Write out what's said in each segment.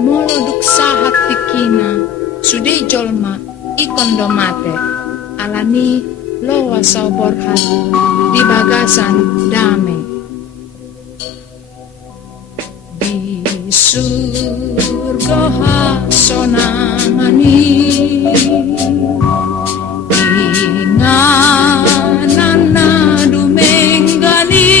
molo duksa hati kina sudai jolma ikon domate alani loa sauborhat di bagasan damai di surga hasonamani inganana dumenggani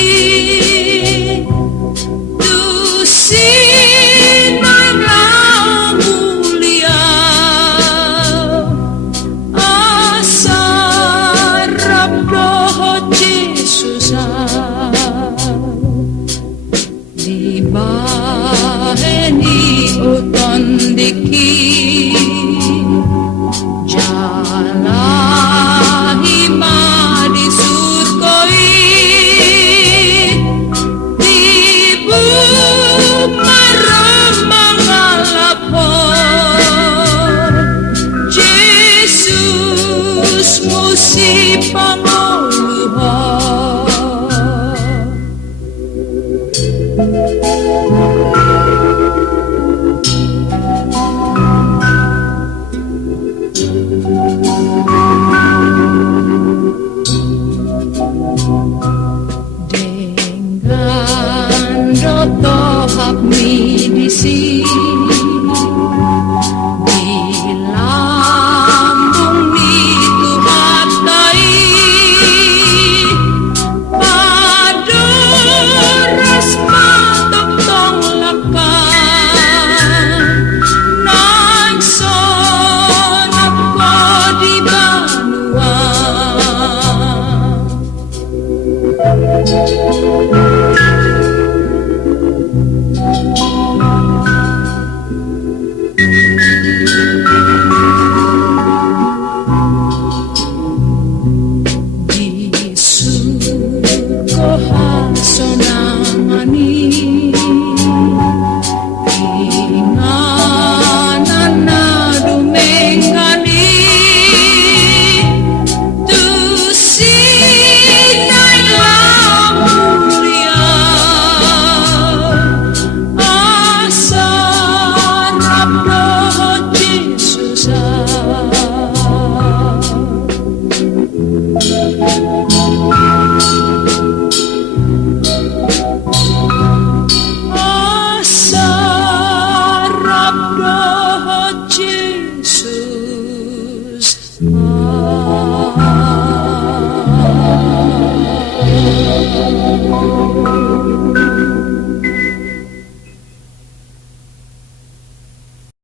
baheni uton diki jalahi madi surkoi tibu maramangalapo Jesus musipangoluha. Dengan rotohap midisi di lambung itu hatai padoras patok tong lakan nang sonat ko di banua